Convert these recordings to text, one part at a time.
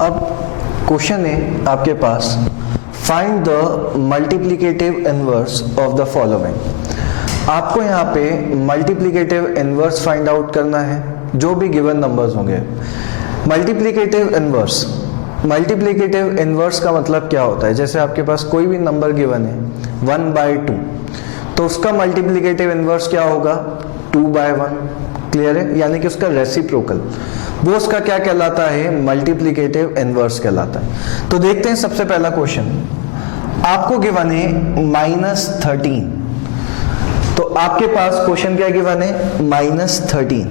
अब क्वेश्चन है आपके पास, find the multiplicative inverse of the following. आपको यहाँ पे मल्टीप्लिकेटिव इनवर्स फाइंड आउट करना है जो भी गिवन नंबर्स होंगे। मल्टीप्लिकेटिव इनवर्स का मतलब क्या होता है? जैसे आपके पास कोई भी नंबर गिवन है 1/2, तो उसका मल्टीप्लिकेटिव इनवर्स क्या होगा? 2/1। क्लियर है? यानी कि उसका रेसिप्रोकल, वो उसका क्या कहलाता है? मल्टीप्लिकेटिव इनवर्स कहलाता है। तो देखते हैं सबसे पहला क्वेश्चन। आपको गिवन है -13, तो आपके पास क्वेश्चन क्या गिवन है? -13।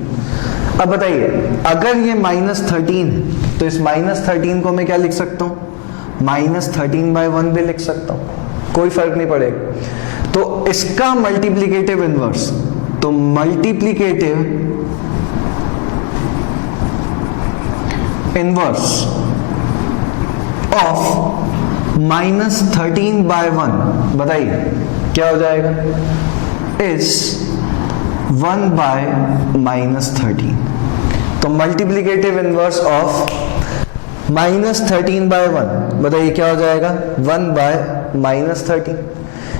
अब बताइए, अगर ये -13 है तो इस -13 को मैं क्या लिख सकता हूं? -13/1 भी लिख सकता हूं, कोई फर्क नहीं पड़ेगा। तो इसका मल्टीप्लिकेटिव इनवर्स, तो मल्टीप्लिकेटिव इनवर्स ऑफ -13/1 बताइए क्या हो जाएगा? इज 1/-13। तो मल्टीप्लिकेटिव इनवर्स ऑफ -13/1 बताइए क्या हो जाएगा? 1/-13।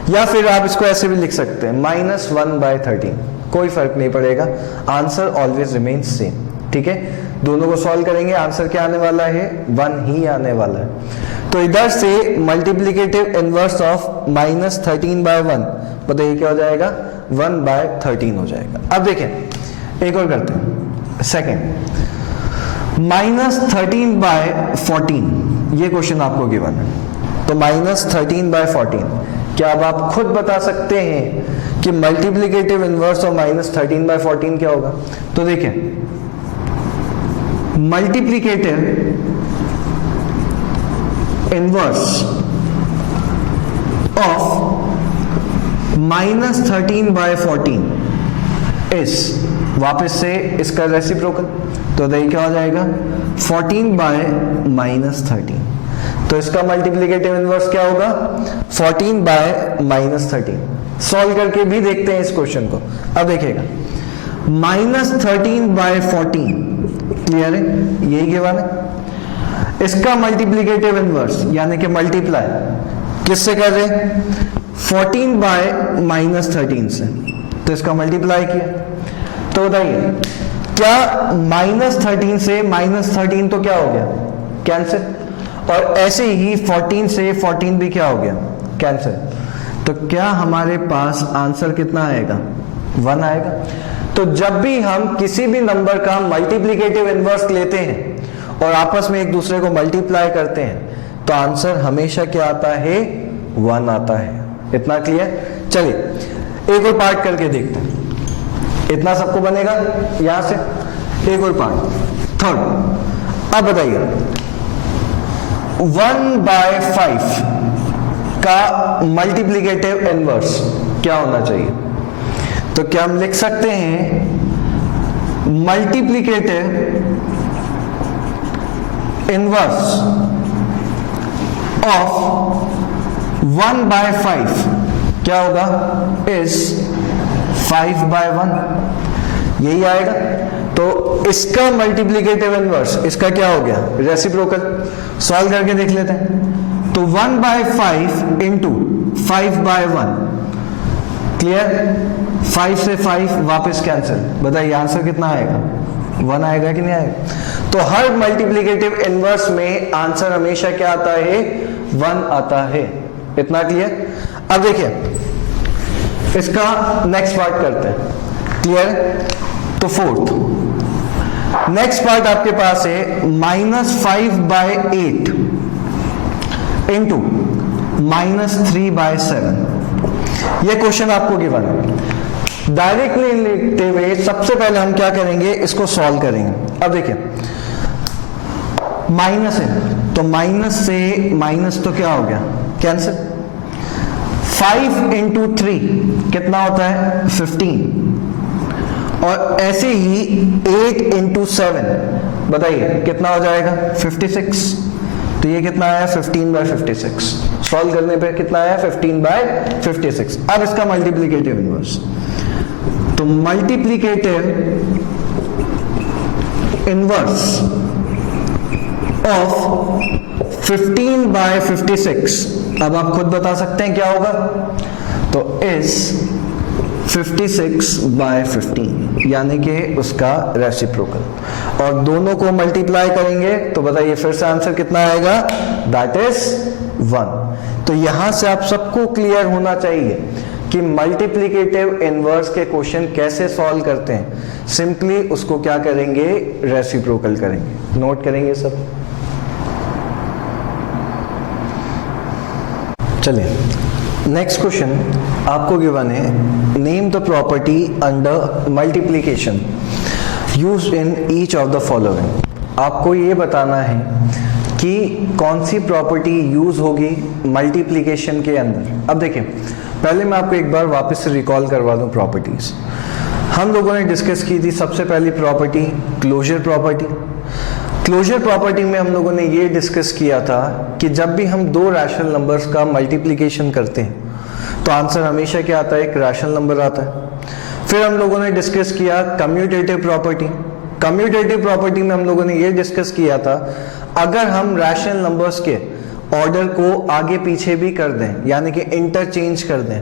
या फिर आप इसको ऐसे भी लिख सकते हैं -1/13, कोई फर्क नहीं पड़ेगा, आंसर ऑलवेज रिमेन्स सेम। ठीक है, दोनों को सॉल्व करेंगे, आंसर क्या आने वाला है? 1 ही आने वाला है। तो इधर से मल्टीप्लिकेटिव इनवर्स ऑफ -13/1 बताइए क्या हो जाएगा? 1/13 हो जाएगा। अब देखें, एक और करते हैं। सेकेंड, -13/14, ये क्वेश्चन आपको गिवन है। तो -13/14, क्या अब आप खुद बता सकते हैं कि मल्टीप्लिकेटिव इनवर्स ऑफ -13/14 क्या होगा? तो देखें, मल्टीप्लिकेटिव इनवर्स ऑफ -13/14 इज, वापस से इसका रेसिप्रोकल, तो देखिए क्या हो जाएगा? 14/-13। तो इसका मल्टीप्लिकेटिव इनवर्स क्या होगा? 14/-13। सॉल्व करके भी देखते हैं इस क्वेश्चन को। अब देखिएगा, -13/14 क्लियर है, यही गिवन है। इसका मल्टीप्लिकेटिव इनवर्स यानी कि मल्टीप्लाई किससे कर रहे हैं? 14/-13 से, तो इसका मल्टीप्लाई किया। तो बताइए, क्या -13 से -13 तो क्या हो गया? कैंसिल। और ऐसे ही 14 से 14 भी क्या हो गया? कैंसिल। तो क्या हमारे पास आंसर कितना आएगा? 1 आएगा। तो जब भी हम किसी भी नंबर का मल्टीप्लिकेटिव इनवर्स लेते हैं और आपस में एक दूसरे को मल्टीप्लाई करते हैं, तो आंसर हमेशा क्या आता है? 1 आता है। इतना क्लियर? चलिए एक और पार्ट करके देखते हैं। इतना सबको बनेगा यहां से? एक और पार्ट, थर्ड। अब बताइए, 1/5 का मल्टीप्लिकेटिव इनवर्स क्या होना चाहिए? तो क्या हम लिख सकते हैं मल्टीप्लिकेटिव इनवर्स ऑफ 1/5 क्या होगा? इज 5/1, यही आएगा। तो इसका मल्टीप्लिकेटिव इनवर्स, इसका क्या हो गया? रेसिप्रोकल। सॉल्व करके देख लेते हैं। तो 1/5 इंटू 5/1, क्लियर? 5 से 5 वापस कैंसिल। बताइए आंसर कितना आएगा? 1 आएगा कि नहीं आएगा? तो हर मल्टीप्लिकेटिव इनवर्स में आंसर हमेशा क्या आता है? 1 आता है। इतना क्लियर? अब देखिए, इसका नेक्स्ट पार्ट करते हैं। क्लियर? तो फोर्थ नेक्स्ट पार्ट आपके पास है -5/8 इंटू -3/7। यह क्वेश्चन आपको गिवन है। डायरेक्टली लिखते हुए सबसे पहले हम क्या करेंगे? इसको सॉल्व करेंगे। अब देखिए, माइनस है तो माइनस से माइनस तो क्या हो गया? कैंसिल। 5 इंटू 3 कितना होता है? 15। और ऐसे ही 8 इंटू 7 बताइए कितना हो जाएगा? 56। तो ये कितना आया? 15/56। सॉल्व करने पे कितना आया? 15/56। अब इसका मल्टीप्लिकेटिव इनवर्स, तो मल्टीप्लिकेटिव इनवर्स ऑफ 15 बाय 56, अब आप खुद बता सकते हैं क्या होगा, तो इस 56 बाय 15 यानी कि उसका रेसिप्रोकल, और दोनों को मल्टीप्लाई करेंगे तो बताइए फिर से आंसर कितना आएगा, दैट इज 1। तो यहां से आप सबको क्लियर होना चाहिए कि मल्टीप्लिकेटिव इनवर्स के क्वेश्चन कैसे सॉल्व करते हैं। सिंपली उसको क्या करेंगे, रेसिप्रोकल करेंगे। नोट करेंगे सब। चलिए नेक्स्ट क्वेश्चन आपको गिवन है, name the property under multiplication used in each of the following. आपको ये बताना है कि कौन सी प्रॉपर्टी यूज होगी मल्टीप्लिकेशन के अंदर। अब देखिए पहले मैं आपको एक बार वापस से रिकॉल करवा दूं प्रॉपर्टीज। हम लोगों ने डिस्कस की थी सबसे पहली property closure property. Closure property में हम लोगों ने ये डिस्कस किया था कि जब भी हम दो रैशनल नंबर्स का मल्टीप्लिकेशन करते हैं तो आंसर हमेशा क्या आता है, एक रैशनल नंबर आता है। फिर हम लोगों ने डिस्कस किया कम्यूटेटिव प्रॉपर्टी। कम्यूटेटिव प्रॉपर्टी में हम लोगों ने ये डिस्कस किया था अगर हम रैशनल नंबर्स के ऑर्डर को आगे पीछे भी कर दें यानी कि इंटरचेंज कर दें,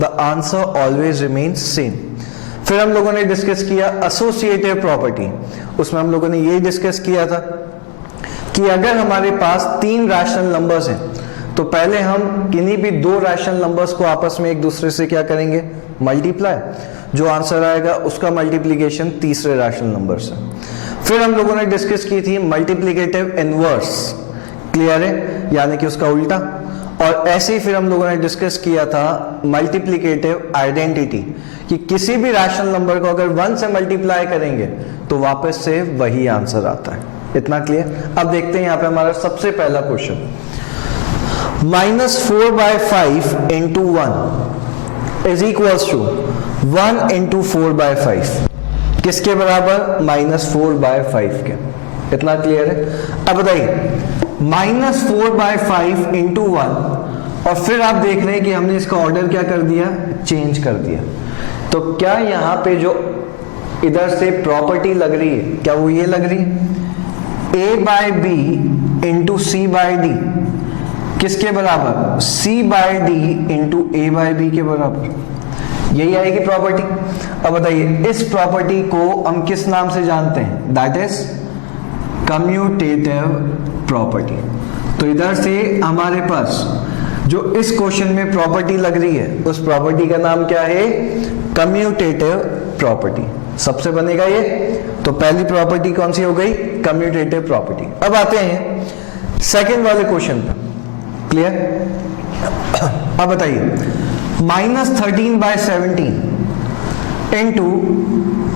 the answer always remains same. फिर हम लोगों ने डिस्कस किया एसोसिएटिव प्रॉपर्टी। उसमें हम लोगों ने ये डिस्कस किया था कि अगर हमारे पास तीन रैशनल नंबर्स हैं तो पहले हम किन्हीं भी दो रैशनल नंबर्स को आपस में एक दूसरे से क्या करेंगे, मल्टीप्लाई। जो आंसर आएगा उसका मल्टीप्लिकेशन तीसरे रैशनल नंबर से। फिर हम लोगों ने डिस्कस की थी मल्टीप्लिकेटिव इनवर्स, क्लियर है, यानी कि उसका उल्टा। और ऐसे ही फिर हम लोगों ने डिस्कस किया था मल्टीप्लिकेटिव आइडेंटिटी कि किसी भी रैशनल नंबर को अगर 1 से मल्टीप्लाई करेंगे तो वापस से वही आंसर आता है। इतना क्लियर। अब देखते हैं यहाँ पे हमारा सबसे पहला question, -4/5 into 1 is equals to 1 into 4/5 किसके बराबर, -4/5 के। इतना क्लियर है। अब बताइए -4/5 इंटू 1 और फिर आप देख रहे हैं कि हमने इसका ऑर्डर क्या कर दिया, चेंज कर दिया। तो क्या यहां पे जो इधर से प्रॉपर्टी लग रही है क्या वो ये लग रही है, A/B इंटू C/D किसके बराबर, C/D इंटू A/B के बराबर। यही आएगी प्रॉपर्टी। अब बताइए इस प्रॉपर्टी को हम किस नाम से जानते हैं, दैट इज कम्यूटेटिव प्रॉपर्टी। तो इधर से हमारे पास जो इस क्वेश्चन में प्रॉपर्टी लग रही है उस प्रॉपर्टी का नाम क्या है, कम्यूटेटिव प्रॉपर्टी। सबसे बनेगा ये। तो पहली प्रॉपर्टी कौन सी हो गई, कम्यूटेटिव प्रॉपर्टी। अब आते हैं सेकंड वाले क्वेश्चन पर, क्लियर। अब बताइए -13/17 इंटू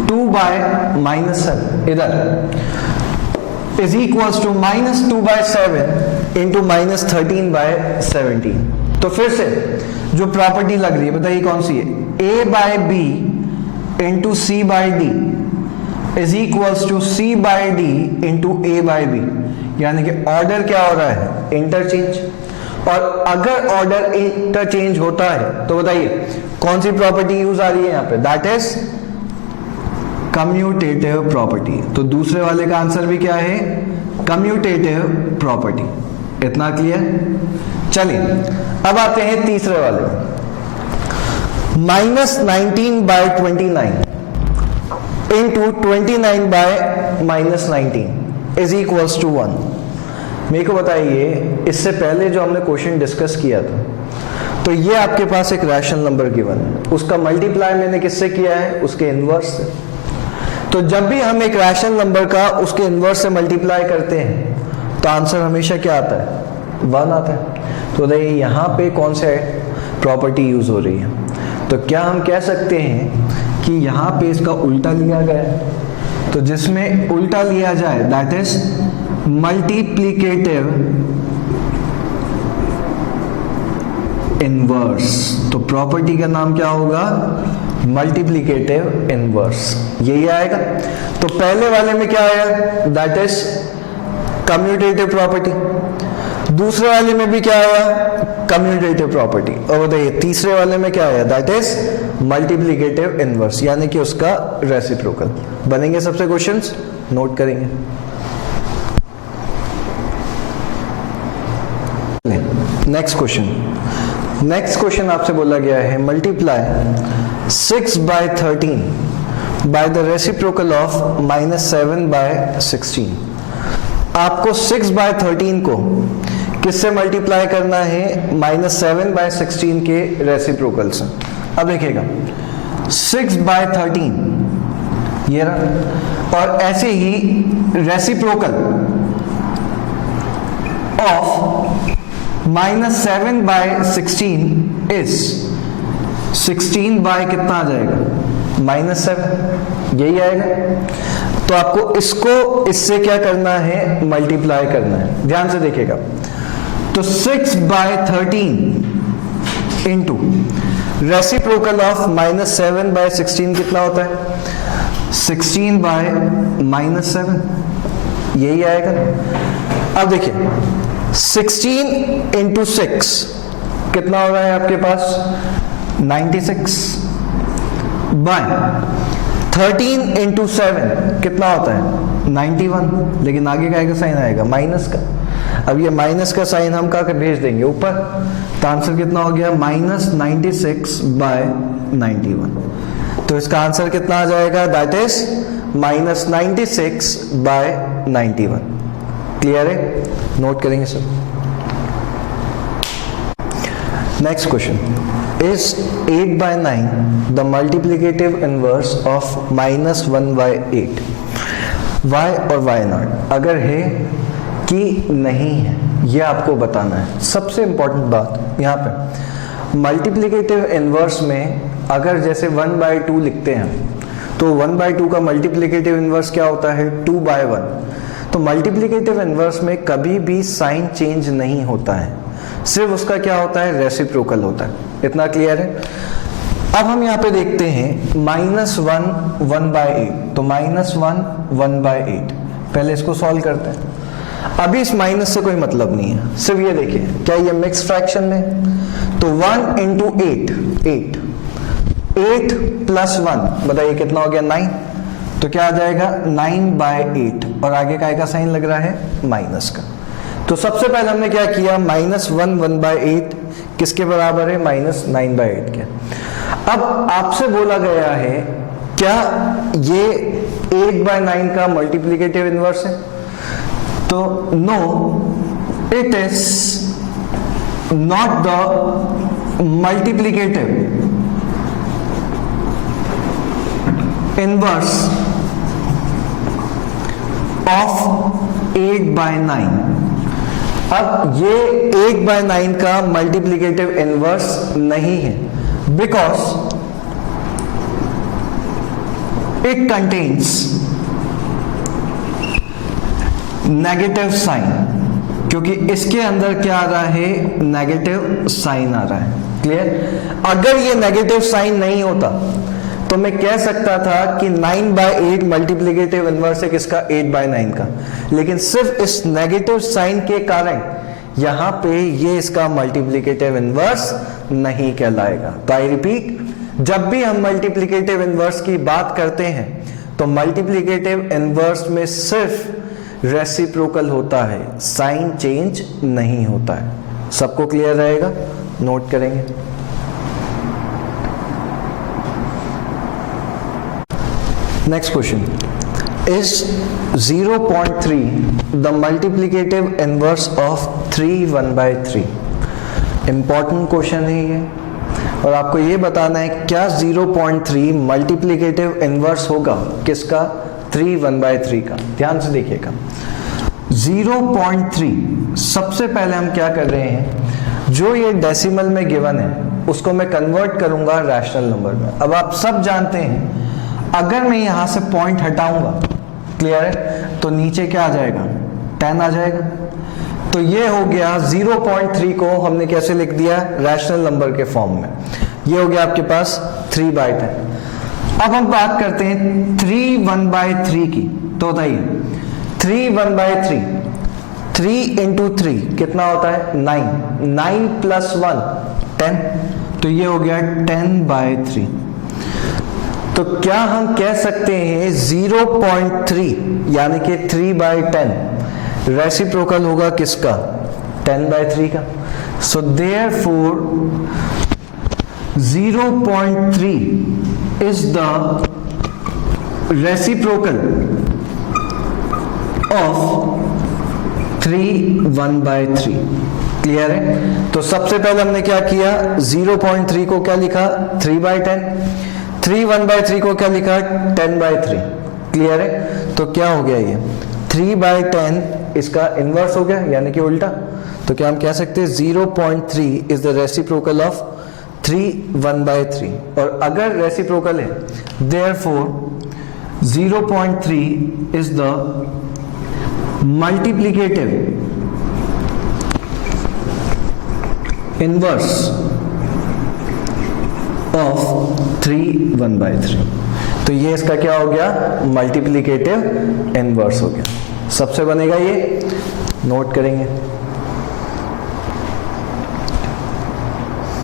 2/-7 इधर इज इक्वल्स टू -2/7 इंटू -13/17। तो फिर से जो प्रॉपर्टी लग रही है बताइए कौन सी है, A/B into C/D is equals to C/D into A/B, यानी कि ऑर्डर क्या हो रहा है, इंटरचेंज। और अगर ऑर्डर इंटरचेंज होता है तो बताइए कौन सी प्रॉपर्टी यूज आ रही है यहाँ पे, दैट इज कम्यूटेटिव प्रॉपर्टी। तो दूसरे वाले का आंसर भी क्या है, कम्यूटेटिव प्रॉपर्टी। इतना क्लियर। चलिए अब आते हैं तीसरे वाले, -19/29 इंटू 29/-19 इज इक्वल्स टू 1। मेरे को बताइए इससे पहले जो हमने क्वेश्चन डिस्कस किया था तो ये आपके पास एक रैशनल नंबर गिवन है, उसका मल्टीप्लाई मैंने किससे किया है, उसके इनवर्स से। तो जब भी हम एक रैशनल नंबर का उसके इनवर्स से मल्टीप्लाई करते हैं तो आंसर हमेशा क्या आता है, 1 आता है। तो देखिए यहाँ पे कौन से प्रॉपर्टी यूज हो रही है, तो क्या हम कह सकते हैं कि यहाँ पे इसका उल्टा लिया गया है। तो जिसमें उल्टा लिया जाए दैट इज मल्टीप्लिकेटिव इनवर्स। तो प्रॉपर्टी का नाम क्या होगा, मल्टीप्लिकेटिव इनवर्स, यही आएगा। तो पहले वाले में क्या आया, दैट इज कम्यूटेटिव प्रॉपर्टी। दूसरे वाले में भी क्या आया, कम्यूटेटिव प्रॉपर्टी। और बताइए तीसरे वाले में क्या आया, दैट इज मल्टीप्लिकेटिव इनवर्स, यानी कि उसका रेसिप्रोकल। बनेंगे सबसे क्वेश्चंस, नोट करेंगे। चलिए नेक्स्ट क्वेश्चन आपसे बोला गया है multiply 6/13 by the reciprocal of -7/16। आपको 6/13 को किससे मल्टीप्लाई करना है? -7/16 के रेसिप्रोकल से। अब देखिएगा 6/13 ये रहा, और ऐसे ही रेसिप्रोकल ऑफ -7/16 इज 16 बाय कितना आ जाएगा? -7, यही आएगा। तो आपको इसको इससे क्या करना है? मल्टीप्लाई करना है। ध्यान से देखिएगा, तो 6/13 इंटू रेसिप्रोकल ऑफ -7/16 कितना होता है? 16/-7, यही आएगा। अब देखिए 16 इंटू 6 कितना हो रहा है आपके पास? 96 बाय 13 इंटू 7 कितना होता है? 91, लेकिन आगे का आएगा साइन आएगा माइनस का। अब ये माइनस का साइन हम कहाँ भेज देंगे? ऊपर। तो आंसर कितना हो गया? -96/91। तो इसका आंसर कितना आ जाएगा? That is -96/91। क्लियर है? नोट करेंगे sir. Next question is 8/9 the multiplicative inverse of -1/8। y और y0 अगर है कि नहीं है, यह आपको बताना है। सबसे इंपॉर्टेंट बात यहाँ पे, मल्टीप्लिकेटिव इनवर्स में अगर जैसे 1/2 लिखते हैं तो 1/2 का मल्टीप्लिकेटिव इनवर्स क्या होता है? 2/1। तो मल्टीप्लिकेटिव इनवर्स में कभी भी साइन चेंज नहीं होता है, सिर्फ उसका क्या होता है? रेसिप्रोकल होता है। इतना क्लियर है? अब हम यहाँ पे देखते हैं -1 1/8, तो -1 1/8। पहले इसको सॉल्व करते हैं। अभी इस माइनस से कोई मतलब नहीं है, सिर्फ ये देखिए क्या ये मिक्स फ्रैक्शन में, तो 1 इंटू 8 प्लस 1 बताइए कितना हो गया? 9। तो क्या आ जाएगा? 9/8, और आगे का आएगा साइन लग रहा है माइनस का। तो सबसे पहले हमने क्या किया? -1 1/8 किसके बराबर है? -9/8 के। अब आपसे बोला गया है क्या ये 8/9 का मल्टीप्लिकेटिव इनवर्स है? तो no, it is not the multiplicative inverse of 8/9। अब ये 8/9 का मल्टीप्लिकेटिव इनवर्स नहीं है, because it contains negative sign, क्योंकि इसके अंदर क्या आ रहा है? नेगेटिव साइन आ रहा है। क्लियर? अगर ये नेगेटिव साइन नहीं होता तो मैं कह सकता था कि 9/8 मल्टीप्लिकेटिव इनवर्स है किसका? 8/9 का, लेकिन सिर्फ इस नेगेटिव साइन के कारण यहां पे ये इसका मल्टीप्लिकेटिव इनवर्स नहीं कहलाएगा। तो आई रिपीट, जब भी हम मल्टीप्लिकेटिव इनवर्स की बात करते हैं तो मल्टीप्लिकेटिव इनवर्स में सिर्फ रेसिप्रोकल होता है, साइन चेंज नहीं होता है। सबको क्लियर रहेगा? नोट करेंगे। Next question is 0.3 the multiplicative inverse of 3 1/3। Important question है ये, और आपको ये बताना है क्या 0.3 मल्टीप्लिकेटिव इनवर्स होगा किसका? 3 1/3 का। ध्यान से देखिएगा 0.3, सबसे पहले हम क्या कर रहे हैं, जो ये डेसिमल में गिवन है उसको मैं कन्वर्ट करूंगा रैशनल नंबर में। अब आप सब जानते हैं अगर मैं यहां से पॉइंट हटाऊंगा, क्लियर है, तो नीचे क्या आ जाएगा? 10 आ जाएगा। तो ये हो गया 0.3 को हमने कैसे लिख दिया? रैशनल नंबर के फॉर्म में। ये हो गया आपके पास 3/10। अब हम बात करते हैं 3 1/3 की। तो बताइए 3 1/3, 3 इंटू 3 कितना होता है? 9। 9 प्लस 1 10, तो ये हो गया 10/3। तो क्या हम कह सकते हैं 0.3 यानी कि 3/10 रेसिप्रोकल होगा किसका? 10/3 का। So therefore 0.3 is the reciprocal of 3 1/3। Clear है? तो सबसे पहले हमने क्या किया, 0.3 को क्या लिखा 3/10, 3 1/3 को क्या लिखा 10/3। क्लियर है? तो क्या हो गया ये 3/10 इसका इनवर्स हो गया, यानी कि उल्टा। तो क्या हम कह सकते हैं 0.3 इज द रेसिप्रोकल ऑफ 3 1/3। और अगर रेसिप्रोकल है therefore 0.3 is the multiplicative inverse of 3 1/3। तो ये इसका क्या हो गया, मल्टीप्लिकेटिव इनवर्स हो गया। सबसे बनेगा ये, नोट करेंगे।